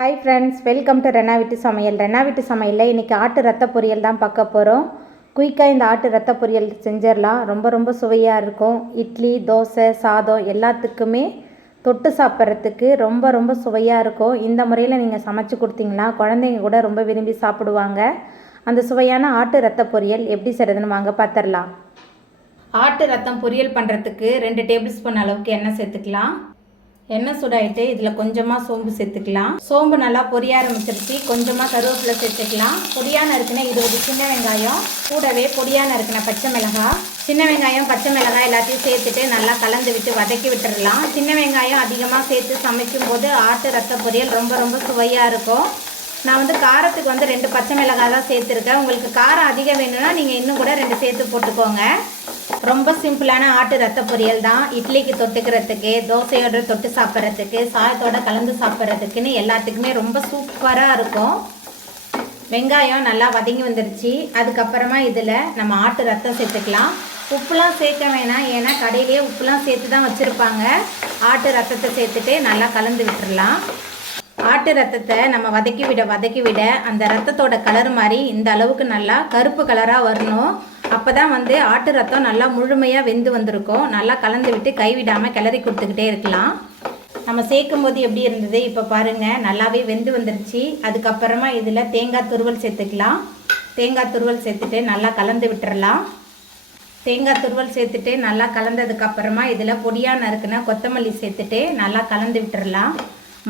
Hi friends, welcome to Rena வீட்டு சமையல். ரெனா வீட்டு சமையலில் இன்றைக்கி ஆட்டு ரத்த பொரியல் தான் பார்க்க போகிறோம். குயிக்காக இந்த ஆட்டு ரத்த பொரியல் செஞ்சிடலாம். ரொம்ப சுவையாக இருக்கும். இட்லி, தோசை, சாதம் எல்லாத்துக்குமே தொட்டு சாப்பிட்றதுக்கு ரொம்ப சுவையாக இருக்கும். இந்த முறையில் நீங்கள் சமைச்சு கொடுத்தீங்கன்னா குழந்தைங்க கூட ரொம்ப விரும்பி சாப்பிடுவாங்க. அந்த சுவையான ஆட்டு ரத்த பொரியல் எப்படி செய்கிறதுன்னு வாங்க பார்த்துடலாம். ஆட்டு ரத்தம் பொரியல் பண்ணுறதுக்கு 2 டேபிள் ஸ்பூன் அளவுக்கு எண்ணெய் சேர்த்துக்கலாம். எண்ணெய் சூடாயிட்டு இதில் கொஞ்சமாக சோம்பு சேர்த்துக்கலாம். சோம்பு நல்லா பொரிய ஆரம்பிச்சிருச்சு. கொஞ்சமாக கருவேப்பிலை சேர்த்துக்கலாம். பொடியான இருக்குன்னா 20 சின்ன வெங்காயம், கூடவே பொடியான இருக்குன்னா பச்சை மிளகாய், சின்ன வெங்காயம் பச்சை மிளகாய் எல்லாத்தையும் சேர்த்துட்டு நல்லா கலந்து விட்டு வதக்கி விட்டுடலாம். சின்ன வெங்காயம் அதிகமாக சேர்த்து சமைக்கும் போது ஆட்டு ரத்த பொரியல் ரொம்ப சுவையாக இருக்கும். நான் காரத்துக்கு 2 பச்சை மிளகாய் தான் சேர்த்துருக்கேன். உங்களுக்கு காரம் அதிகம் வேணும்னா நீங்கள் இன்னும் கூட 2 சேர்த்து போட்டுக்கோங்க. ரொம்ப சிம்பிளான ஆட்டு ரத்த பொரியல் தான். இட்லிக்கு தொட்டுக்கிறதுக்கு, தோசையோட தொட்டு சாப்பிட்றதுக்கு, சாதத்தோடு கலந்து சாப்பிட்றதுக்குன்னு எல்லாத்துக்குமே ரொம்ப சூப்பராக இருக்கும். வெங்காயம் நல்லா வதங்கி வந்துருச்சு. அதுக்கப்புறமா இதில் நம்ம ஆட்டு ரத்தம் சேர்த்துக்கலாம். உப்புலாம் சேர்க்க வேணாம், ஏன்னா கடையிலேயே உப்புலாம் சேர்த்து தான் வச்சுருப்பாங்க. ஆட்டு ரத்தத்தை சேர்த்துட்டு நல்லா கலந்து விட்டுடலாம். ஆட்டு ரத்தத்தை நம்ம வதக்கி விட அந்த ரத்தத்தோட கலர் மாதிரி இந்த அளவுக்கு நல்லா கருப்பு கலராக வரணும். அப்போ தான் ஆட்டு ரத்தம் நல்லா முழுமையாக வெந்து வந்திருக்கும். நல்லா கலந்து விட்டு கைவிடாமல் கிளறி கொடுத்துக்கிட்டே இருக்கலாம். நம்ம சேர்க்கும் போது எப்படி இருந்தது இப்போ பாருங்கள், நல்லாவே வெந்து வந்துருச்சு. அதுக்கப்புறமா இதில் தேங்காய் துருவல் சேர்த்துக்கலாம். தேங்காய் துருவல் சேர்த்துட்டு நல்லா கலந்து விட்டுறலாம். தேங்காய் துருவல் சேர்த்துட்டு நல்லா கலந்ததுக்கப்புறமா இதில் பொடியாக நறுக்குனா கொத்தமல்லி சேர்த்துட்டு நல்லா கலந்து விட்டுறலாம்.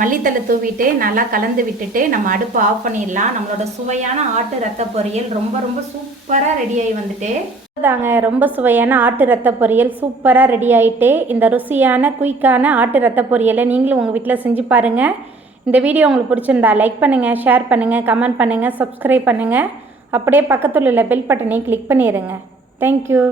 மல்லித்தலை தூவிட்டு நல்லா கலந்து விட்டுட்டு நம்ம அடுப்பு ஆஃப் பண்ணிடலாம். நம்மளோட சுவையான ஆட்டு ரத்த பொரியல் ரொம்ப சூப்பராக ரெடி ஆகி வந்துட்டு தாங்க. ரொம்ப சுவையான ஆட்டு ரத்த பொரியல் சூப்பராக ரெடி ஆகிட்டு. இந்த ருசியான குயிக்கான ஆட்டு ரத்த பொரியலை நீங்களும் உங்கள் வீட்டில் செஞ்சு பாருங்கள். இந்த வீடியோ உங்களுக்கு பிடிச்சிருந்தா லைக் பண்ணுங்கள், ஷேர் பண்ணுங்கள், கமெண்ட் பண்ணுங்கள், சப்ஸ்கிரைப் பண்ணுங்கள். அப்படியே பக்கத்தில் உள்ள பெல் பட்டனை கிளிக் பண்ணிடுங்க. தேங்க்யூ.